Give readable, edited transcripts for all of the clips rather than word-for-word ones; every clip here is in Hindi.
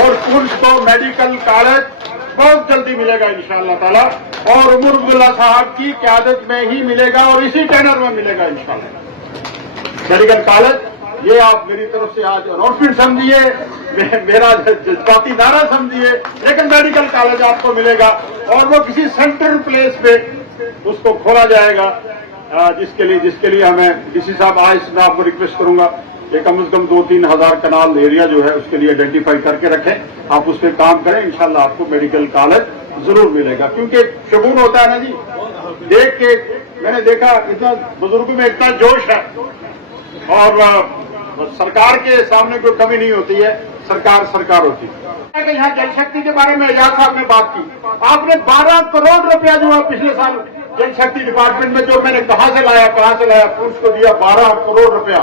और पुंछ को मेडिकल कॉलेज बहुत जल्दी मिलेगा इंशाअल्लाह ताला, और उमर अब्दुल्ला साहब की क़यादत में ही मिलेगा और इसी टेनर में मिलेगा इंशाअल्लाह मेडिकल कॉलेज। ये आप मेरी तरफ से आज अनाउंसमेंट समझिए, मेरा जज्बाती नारा समझिए, लेकिन मेडिकल कॉलेज आपको मिलेगा और वो किसी सेंट्रल प्लेस पे उसको खोला जाएगा, जिसके लिए हमें डीसी साहब आज मैं आपको रिक्वेस्ट करूंगा कि कम से कम 2-3 हज़ार कनाल एरिया जो है उसके लिए आइडेंटिफाई करके रखें, आप उस पर काम करें, इंशाल्लाह आपको मेडिकल कॉलेज जरूर मिलेगा। क्योंकि शगुन होता है ना जी, देख के मैंने देखा इतना बुजुर्गों में इतना जोश है, और सरकार के सामने कोई कमी नहीं होती है, सरकार होती है। यहाँ जल शक्ति के बारे में एजाज साहब ने बात की, आपने 12 करोड़ रुपया जो है पिछले साल जल शक्ति डिपार्टमेंट में, जो मैंने कहां से लाया पुलिस को दिया 12 करोड़ रुपया,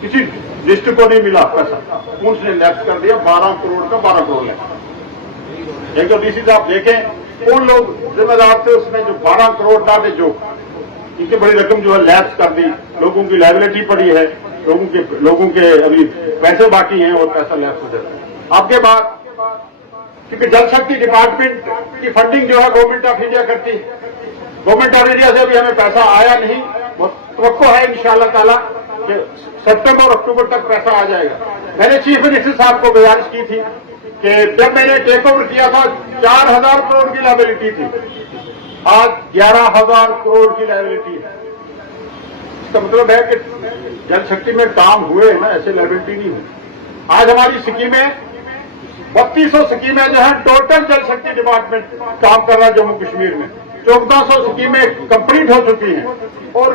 किसी डिस्ट्रिक्ट को नहीं मिला पैसा, पुलिस ने लैप्स कर दिया 12 करोड़ का 12 करोड़ लैप्स। एक तो डीसी साहब देखें कौन लोग जिम्मेदार थे उसमें जो 12 करोड़ डाले, जो इनकी बड़ी रकम जो है लैप्स कर दी, लोगों की लायबिलिटी पड़ी है, लोगों के अभी पैसे बाकी हैं और पैसा लैप्स हो जाता है। आपके बाद क्योंकि जल शक्ति डिपार्टमेंट की फंडिंग जो है गवर्नमेंट ऑफ इंडिया करती है, गवर्नमेंट ऑफ इंडिया से अभी हमें पैसा आया नहीं, तो है इंशाअल्लाह ताला कि सितंबर और अक्टूबर तक पैसा आ जाएगा। मैंने चीफ मिनिस्टर साहब को गुजारिश की थी कि जब मैंने टेक ओवर किया था 4000 करोड़ की लायबिलिटी थी, आज 11,000 करोड़ की लायबिलिटी है। इसका मतलब है कि जल शक्ति में काम हुए ना, ऐसे लायबिलिटी नहीं हुई। आज हमारी स्कीमें 3200 स्कीमें जो है टोटल जल शक्ति डिपार्टमेंट काम कर रहा है जम्मू कश्मीर में, 1400 स्कीमें कंप्लीट हो चुकी हैं, और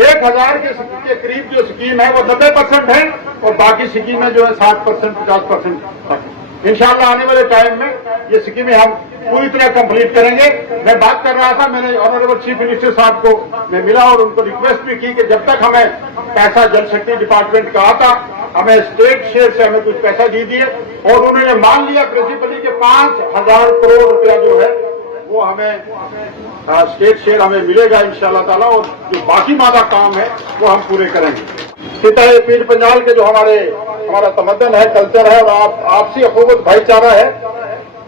1000 के करीब जो स्कीम है वो 90% है, और बाकी स्कीमें जो है 60% 50% तक। इंशाअल्लाह आने वाले टाइम में ये स्कीमें हम पूरी तरह कंप्लीट करेंगे। मैं बात कर रहा था, मैंने ऑनरेबल चीफ मिनिस्टर साहब को मैं मिला और उनको रिक्वेस्ट भी की कि जब तक हमें पैसा जल शक्ति डिपार्टमेंट का आता, हमें स्टेट शेयर से हमें कुछ पैसा दीजिए, और उन्होंने मान लिया प्रिंसिपली कि 5000 करोड़ रुपया जो है वो हमें स्टेट शेयर हमें मिलेगा इंशाअल्लाह ताला, और जो बाकी मादा काम है वो हम पूरे करेंगे। सिताए पीर पंजाल के जो हमारा तमद्दन है, कल्चर है, और आपसी अखुवत भाईचारा है,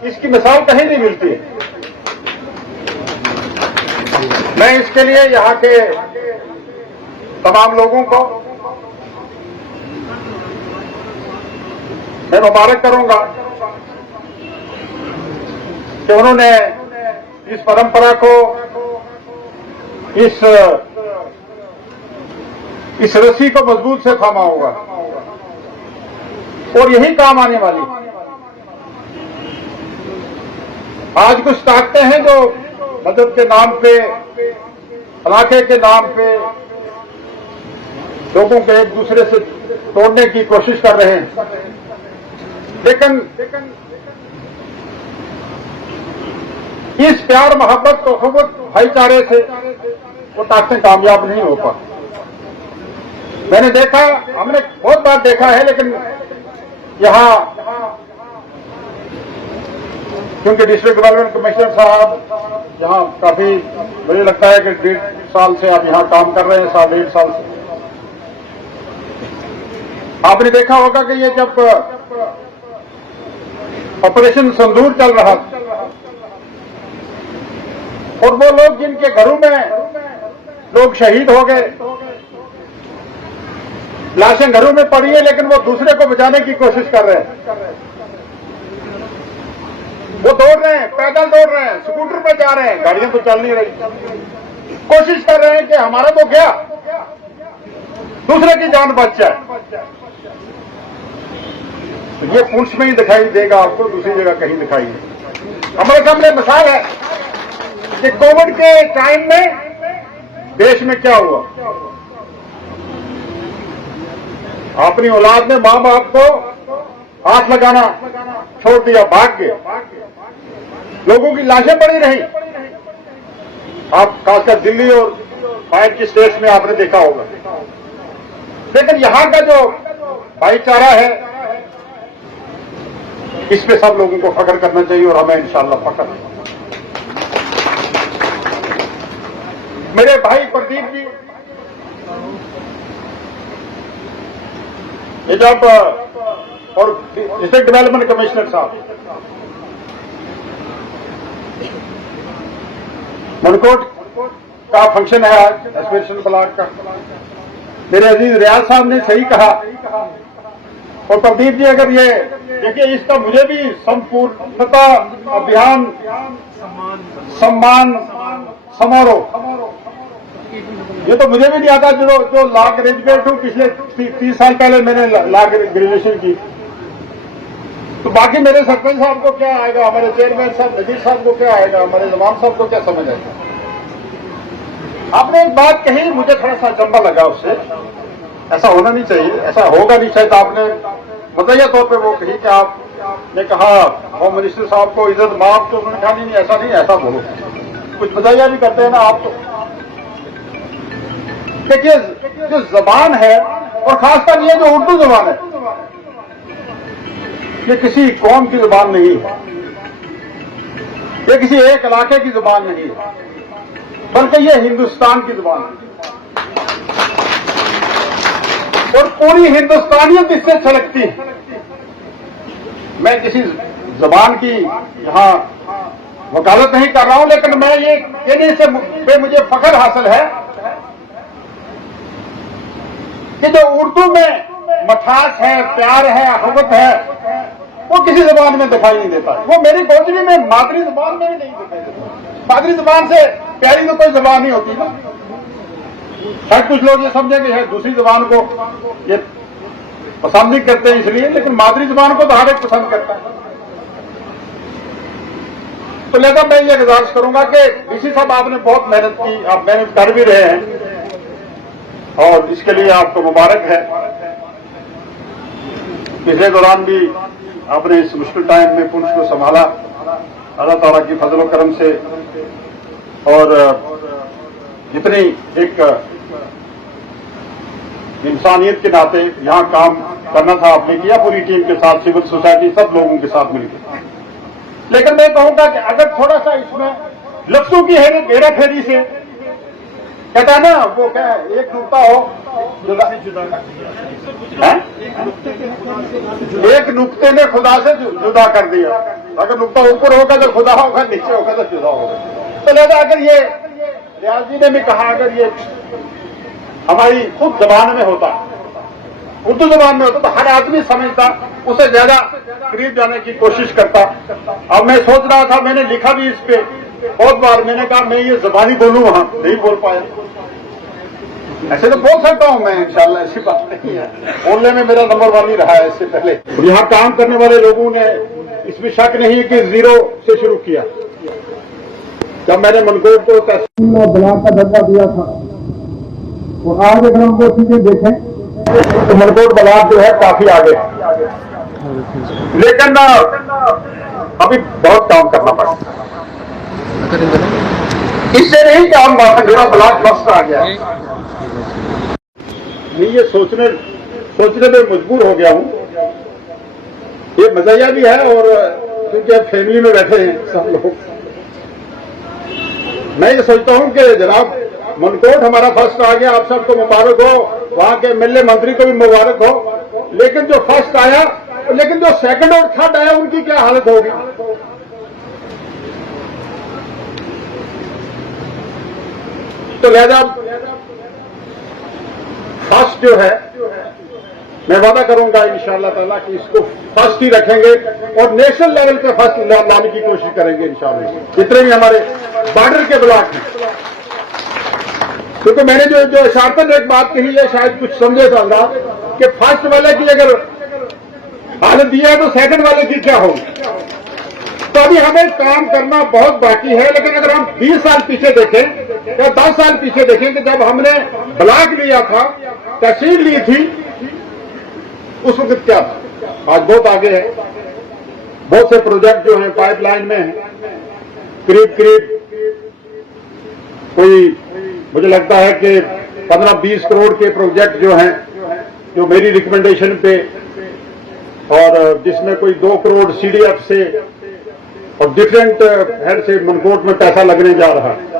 इसकी मिसाल कहीं नहीं मिलती। मैं इसके लिए यहाँ के तमाम लोगों को मैं मुबारक करूंगा कि उन्होंने इस परंपरा को, इस रस्सी को मजबूत से थामा होगा, और यही काम आने वाली। आज कुछ ताकतें हैं जो मदद के नाम पे, इलाके के नाम पे लोगों को एक दूसरे से तोड़ने की कोशिश कर रहे हैं, लेकिन इस प्यार मोहब्बत को अखुवत भाईचारे से वो ताकतें कामयाब नहीं हो पाती। मैंने देखा, हमने बहुत बार देखा है, लेकिन यहाँ क्योंकि डिस्ट्रिक्ट डेवलपमेंट कमिश्नर साहब यहाँ काफी, मुझे लगता है कि 1.5 साल से आप यहाँ काम कर रहे हैं, 1.5 साल से आपने देखा होगा कि ये जब ऑपरेशन संदूर चल रहा था, और वो लोग जिनके घरों में लोग शहीद हो गए, लाशें घरों में पड़ी है, लेकिन वो दूसरे को बचाने की कोशिश कर रहे हैं, वो दौड़ रहे हैं, पैदल दौड़ रहे हैं, स्कूटर पर जा रहे हैं, गाड़ियां तो चल नहीं रही, कोशिश कर रहे हैं कि हमारा तो गया, दूसरे की जान बच जाए। तो ये पुंछ में ही दिखाई देगा आपको, दूसरी जगह कहीं दिखाई नहीं। हमारे सामने मिसाल है कि कोविड के टाइम में देश में क्या हुआ। अपनी औलाद ने मां बाप को हाथ लगाना छोड़ दिया, भाग गए, लोगों की लाशें पड़ी रही। आप खासकर दिल्ली और बाहर की स्टेट्स में आपने देखा होगा, लेकिन यहां का जो भाईचारा है इस पे सब लोगों को फख्र करना चाहिए, और हमें इंशाअल्लाह फख्र है। मेरे भाई प्रदीप जी, ये जब और डिस्ट्रिक्ट डेवलपमेंट कमिश्नर साहब, मनकोट का फंक्शन है आज एस्पिरेशन ब्लॉक का। मेरे अजीज रियाज साहब ने सही कहा, और प्रदीप जी अगर ये देखिए, इसका मुझे भी संपूर्णता अभियान सम्मान समारोह, ये तो मुझे भी नहीं आता, जो लॉ ग्रेजुएट हूँ, पिछले 30 साल पहले मैंने लॉ ग्रेजुएशन की। तो बाकी मेरे सरपंच साहब को क्या आएगा, हमारे चेयरमैन साहब नजीर साहब को क्या आएगा, हमारे जमान साहब को क्या समझ आएगा। आपने एक बात कही, मुझे थोड़ा सा अचंभा लगा उससे, ऐसा होना नहीं चाहिए, ऐसा होगा नहीं शायद। आपने बताइए तौर पे वो कही कि आपने कहा होम मिनिस्टर साहब को इज्जत माफ, तो उन्होंने कहा नहीं ऐसा नहीं, ऐसा बोलो। कुछ बताइए भी करते हैं ना आप। तो देखिए, जो जबान है, और खासकर ये जो उर्दू जबान है, ये किसी कौम की जुबान नहीं है, ये किसी एक इलाके की जुबान नहीं है, बल्कि ये हिंदुस्तान की जुबान है, और पूरी हिंदुस्तानियत इससे छलकती है। मैं किसी जबान की यहां वकालत नहीं कर रहा हूं, लेकिन मैं ये कहने से मुझे फख्र हासिल है कि जो उर्दू में मठास है, प्यार है, अहमत है, वो किसी जबान में दिखाई नहीं देता। वो मेरी गोजरी में, मादरी जबान में भी नहीं दिखाई देता। मादरी जबान से प्यारी तो कोई जबान नहीं होती ना। शायद कुछ लोग ये समझेंगे शायद दूसरी जबान को ये पसंद नहीं करते हैं इसलिए, लेकिन मादरी जबान को तो हर एक पसंद करता है। तो लिहाजा मैं ये गुजारिश करूंगा कि डीसी साहब, आपने बहुत मेहनत की, आप मेहनत कर भी रहे हैं, और इसके लिए आपको मुबारक है। पिछले दौरान भी आपने इस मुश्किल टाइम में पुंछ को संभाला, अल्लाह ताला की फजल व करम से, और जितनी एक इंसानियत के नाते यहां काम करना था आपने किया, पूरी टीम के साथ, सिविल सोसाइटी, सब लोगों के साथ मिलकर। लेकिन मैं कहूंगा कि अगर थोड़ा सा इसमें लफ्जों की हेरा फेरी से, कहता है ना वो क्या है, एक नुक्ता हो एक नुक्ते ने खुदा से जुदा कर दिया। अगर नुक्ता ऊपर होगा तो खुदा होगा, नीचे होगा तो जुदा होगा। तो लिहाजा अगर ये रियाज जी ने भी कहा, अगर ये हमारी खुद जबान में होता, उर्दू जबान में होता, तो हर आदमी समझता, उसे ज्यादा करीब जाने की कोशिश करता। अब मैं सोच रहा था, मैंने लिखा भी इस पे बहुत बार, मैंने कहा मैं ये जबानी बोलूं, वहां नहीं बोल पाया। ऐसे तो बोल सकता हूं मैं, इंशाल्लाह ऐसी बात नहीं है, बोलने में मेरा नंबर 1 ही रहा है इससे पहले। यहाँ काम करने वाले लोगों ने इसमें शक नहीं कि 0 से शुरू किया। जब मैंने मनकोट को तहसील ब्लॉक का दर्जा दिया था, और आज अगर हम वो चीजें देखें तो मनकोट ब्लॉक जो है काफी आगे, लेकिन अभी बहुत काम करना पड़ेगा। इससे नहीं कि हम मेरा ब्लॉक फर्स्ट आ गया, नहीं, ये सोचने में मजबूर हो गया हूं। ये मजाया भी है, और क्योंकि अब फैमिली में बैठे हैं सब लोग, मैं ये सोचता हूं कि जनाब मनकोट हमारा फर्स्ट आ गया, आप सबको मुबारक हो, वहां के एमएलए मंत्री को भी मुबारक हो। लेकिन जो फर्स्ट आया, लेकिन जो सेकंड और थर्ड आया, उनकी क्या हालत होगी। तो लिहाजा फर्स्ट जो है, मैं वादा करूंगा इंशाअल्लाह ताला कि इसको फर्स्ट ही रखेंगे, और नेशनल लेवल पे फर्स्ट लाने की कोशिश करेंगे इंशाअल्लाह, जितने भी हमारे बॉर्डर के ब्लॉक हैं। क्योंकि मैंने जो इशारतन एक बात कही है, शायद कुछ समझे तो अंदाज, कि फर्स्ट वाले की अगर हालत दिया है तो सेकंड वाले की क्या होगी। तो अभी हमें काम करना बहुत बाकी है। लेकिन अगर हम 20 साल पीछे देखें या 10 साल पीछे देखें कि जब हमने ब्लॉक लिया था, तहसील ली थी, उस वक्त क्या था, आज बहुत आगे है। बहुत से प्रोजेक्ट जो हैं पाइपलाइन में हैं, करीब कोई मुझे लगता है कि 15-20 करोड़ के प्रोजेक्ट जो हैं, जो मेरी रिकमेंडेशन पे, और जिसमें कोई 2 करोड़ सीडीएफ से और डिफरेंट हेड से मनकोट में पैसा लगने जा रहा है।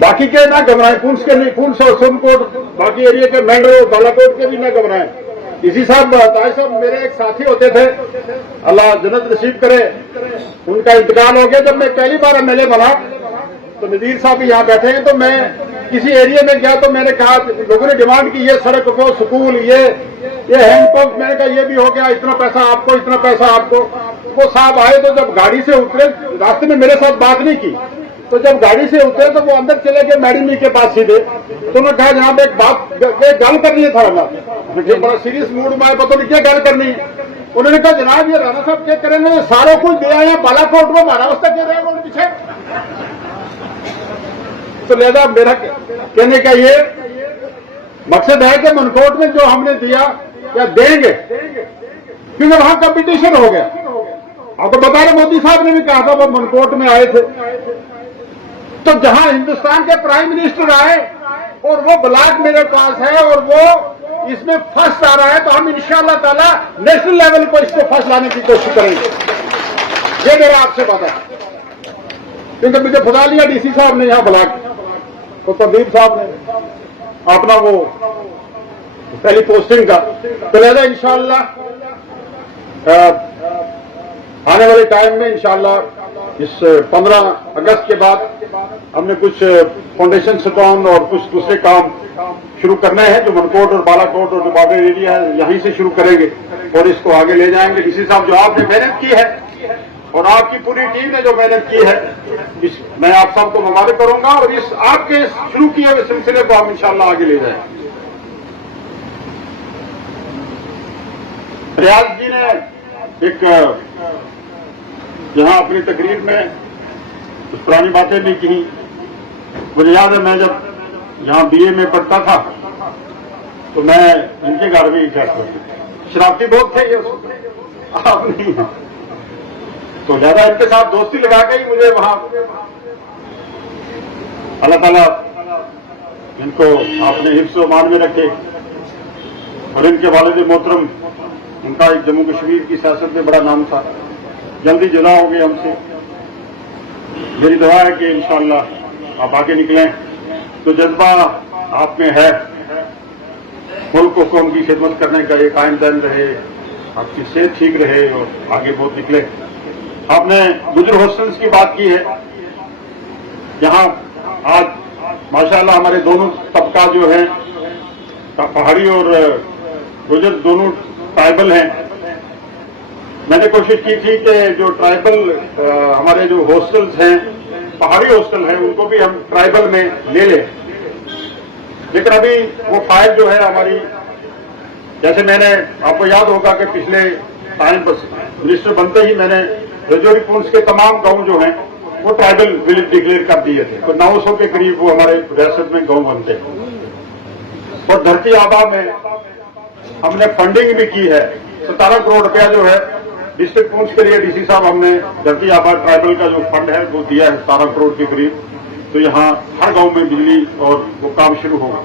बाकी के ना घबराएं, पुंछ के नहीं, पुंछ और सोनकोट, बाकी एरिया के मैंडो बालाकोट के भी ना घबराएं। इसी साहब ताई साहब मेरे एक साथी होते थे, अल्लाह जन्नत नसीब करे, उनका इंतकाल हो गया। जब मैं पहली बार एमएलए बना तो नजीर साहब भी यहाँ बैठे हैं, तो मैं किसी एरिया में गया तो मैंने कहा, लोगों ने डिमांड की ये सड़क को, स्कूल, ये हैंडपंप, मैंने कहा ये भी हो गया, इतना पैसा आपको, इतना पैसा आपको। वो साहब आए तो जब गाड़ी से उतरे, रास्ते में मेरे साथ बात नहीं की, तो जब गाड़ी से उतरे तो वो अंदर चले गए मैडम जी के पास सीधे। तो उन्होंने कहा जनाब एक गल करनी है था, बड़ा सीरियस मूड में आए, पता नहीं क्या गल करनी है। उन्होंने कहा जनाब ये राणा साहब क्या करेंगे, सारा कुछ दिया है बालाकोट में, महाराष्ट्र क्या रहेगा उनके पीछे। तो लिहाजा मेरा कहने का ये मकसद है कि मनकोट में जो हमने दिया या देंगे, क्योंकि वहां कंपटीशन हो गया। आपको बता रहे, मोदी साहब ने भी कहा था, वो मनकोट में आए थे, तो जहां हिंदुस्तान के प्राइम मिनिस्टर आए और वो ब्लॉक मेरे पास है और वो इसमें फर्स्ट आ रहा है, तो हम इंशाअल्लाह ताला नेशनल लेवल को इसको फर्स्ट लाने की कोशिश करेंगे। ये मेरा आपसे बात है, क्योंकि मुझे खुदा लिया डीसी साहब ने यहां ब्लॉक, तो प्रदीप साहब ने अपना वो पहली पोस्टिंग का, तो लिहाजा इंशाअल्लाह आने वाले टाइम में इंशाअल्लाह इस 15 अगस्त के बाद हमने कुछ फाउंडेशन स्टोन और कुछ दूसरे काम शुरू करने हैं, जो मनकोट और बालाकोट और जो बॉर्डर एरिया है यहीं से शुरू करेंगे और इसको आगे ले जाएंगे। डीसी साहब जो आपने मेहनत की है और आपकी पूरी टीम ने जो मेहनत की है, मैं आप सबको मुबारक करूंगा और इस आपके शुरू किए हुए सिलसिले को हम इंशाअल्लाह आगे ले जाएंगे। रियाज जी ने एक यहां अपनी तकरीर में कुछ पुरानी बातें भी की। मुझे याद है, मैं जब यहां बीए में पढ़ता था तो मैं इनके घर में ही जाता, शरारती बहुत थे ये, आप नहीं है, तो ज्यादा इनके साथ दोस्ती लगा के ही मुझे वहां, अल्लाह ताला इनको आपने हिफ्ज़ मान में रखे। और इनके वालिद मोहतरम, उनका एक जम्मू कश्मीर की सियासत में बड़ा नाम था, जल्दी जुदा हो गए हमसे। मेरी दुआ है कि इंशाअल्लाह आप आगे निकलें, तो जज्बा आप में है, मुल्क को कौम की खिदमत करने का एक कायम दायम रहे, आपकी सेहत ठीक रहे और आगे बहुत निकले। आपने गुजर हॉस्टल्स की बात की है, यहाँ आज माशाअल्लाह हमारे दोनों तबका जो है, पहाड़ी और गुजर दोनों ट्राइबल हैं। मैंने कोशिश की थी कि जो ट्राइबल हमारे जो हॉस्टल्स हैं, पहाड़ी हॉस्टल हैं, उनको भी हम ट्राइबल में ले लें, लेकिन अभी वो फाइल जो है हमारी, जैसे मैंने, आपको याद होगा कि पिछले टाइम पर मिनिस्टर बनते ही मैंने रजौरी पुंछ के तमाम गांव जो हैं वो ट्राइबल विलेज डिक्लेयर कर दिए थे, तो 900 के करीब वो हमारे रियासत में गांव बनते हैं। और धरती आबा में हमने फंडिंग भी की है, 17 करोड़ रुपया जो है डिस्ट्रिक्ट पुंछ के लिए डीसी साहब हमने धरती आबा ट्राइबल का जो फंड है वो दिया है 17 करोड़ के करीब, तो यहाँ हर गांव में बिजली और वो काम शुरू होगा।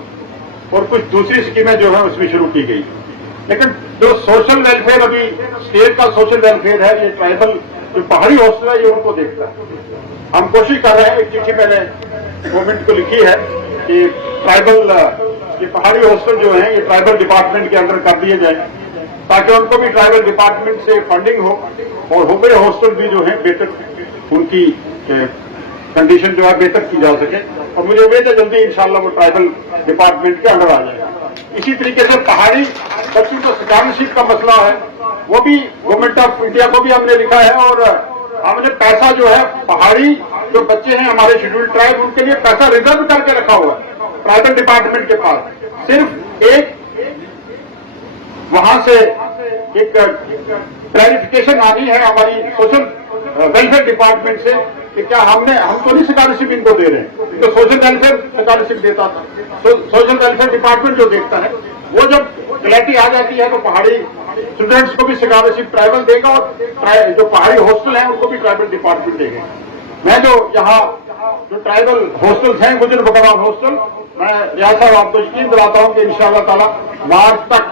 और कुछ दूसरी स्कीमें जो है उसमें शुरू की गई, लेकिन जो सोशल वेलफेयर अभी स्टेट का सोशल वेलफेयर है, ये ट्राइबल जो पहाड़ी हॉस्टल है ये उनको देखता है। हम कोशिश कर रहे हैं, एक चिट्ठी मैंने गवर्नमेंट को लिखी है कि ट्राइबल, ये पहाड़ी हॉस्टल जो है ये ट्राइबल डिपार्टमेंट के अंदर कर दिए जाए, ताकि उनको भी ट्राइबल डिपार्टमेंट से फंडिंग हो और हुबे हॉस्टल भी जो है बेहतर, उनकी कंडीशन जो है बेहतर की जा सके। और मुझे उम्मीद है जल्दी इंशाअल्लाह वो ट्राइबल डिपार्टमेंट के अंडर आ जाएगा। इसी तरीके से पहाड़ी बच्चों को स्कॉलरशिप का मसला है, वो भी गवर्नमेंट ऑफ इंडिया को भी हमने लिखा है और हमने पैसा जो है पहाड़ी जो बच्चे हैं हमारे शेड्यूल्ड ट्राइब, उनके लिए पैसा रिजर्व करके रखा हुआ है ट्राइबल डिपार्टमेंट के पास। सिर्फ एक वहां से एक क्लैरिफिकेशन आनी है हमारी सोशल वेलफेयर डिपार्टमेंट से कि क्या हम तो नहीं स्कॉलरशिप इनको दे रहे हैं, तो सोशल वेलफेयर स्कॉलरशिप देता था, सोशल वेलफेयर डिपार्टमेंट जो देखता है, वो जब क्लैरिटी आ जाती है तो पहाड़ी स्टूडेंट्स को भी स्कॉलरशिप ट्राइबल देगा और जो पहाड़ी हॉस्टल है उनको भी ट्राइबल डिपार्टमेंट देगा। मैं जो यहाँ जो ट्राइबल हॉस्टल्स हैं, गुजर बकरवाल हॉस्टल, मैं रियाज साहब आपको यकीन दिलाता हूँ कि इंशाअल्लाह ताला मार्च तक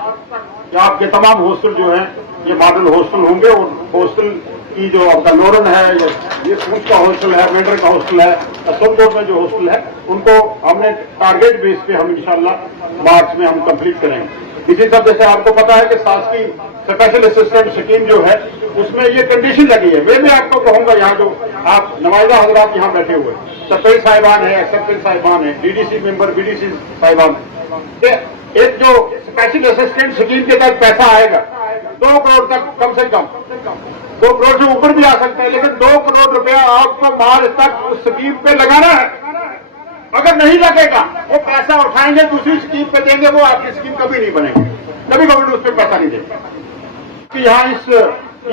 आपके तमाम हॉस्टल जो हैं ये मॉडल हॉस्टल होंगे। और हॉस्टल की जो आपका लोरन है, ये पुंछ का हॉस्टल है, मेंढर का हॉस्टल है, असलकोट में जो हॉस्टल है, उनको हमने टारगेट बेस पे हम इंशाअल्लाह मार्च में हम कंप्लीट करेंगे। इसी तरह जैसे आपको पता है कि शासकीय स्पेशल असिस्टेंट स्कीम जो है उसमें ये कंडीशन लगी है। मैं आपको कहूंगा, यहाँ जो आप नुमाइंदा हजरात यहाँ बैठे हुए सरपंच साहिबान है, एक्सेप्टेंस साहिबान है, डीडीसी मेंबर, बीडीसी साहिबान है, एक जो स्पेशल असिस्टेंट स्कीम के तहत पैसा आएगा 2 करोड़ तक, कम से कम 2 करोड़ से ऊपर भी आ सकता है, लेकिन 2 करोड़ रुपया आपको मार्च तक उस स्कीम पे लगाना है। अगर नहीं लगेगा वो पैसा उठाएंगे दूसरी स्कीम पे देंगे, वो आपकी स्कीम कभी नहीं बनेगी, कभी गवर्नमेंट उस पर पैसा नहीं देगी। कि यहाँ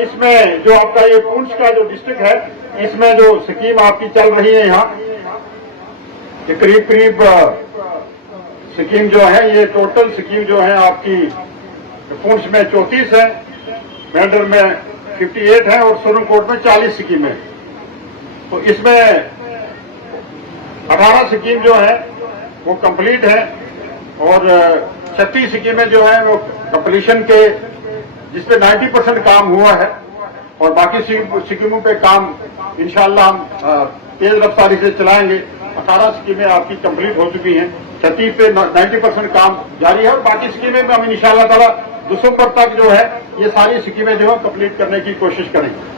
इसमें जो आपका ये पुंछ का जो डिस्ट्रिक्ट है, इसमें जो स्कीम आपकी चल रही है यहाँ, ये करीब स्कीम जो है, ये टोटल स्कीम जो है आपकी पुंछ में 34 है, मेंढर में 58 है और सोनकोट में 40 स्कीमें। तो इसमें 18 स्कीम जो है वो कंप्लीट है और 36 स्कीमें जो है वो कंप्लीशन के, जिसपे 90% काम हुआ है और बाकी स्कीमों पे काम इंशाअल्लाह हम तेज रफ्तारी से चलाएंगे। 18 स्कीमें आपकी कंप्लीट हो चुकी हैं, 36 पे 90% काम जारी है और बाकी स्कीमें में हम इंशाअल्लाह ताला दिसंबर तक जो है ये सारी स्कीमें जो है कंप्लीट करने की कोशिश करेंगे।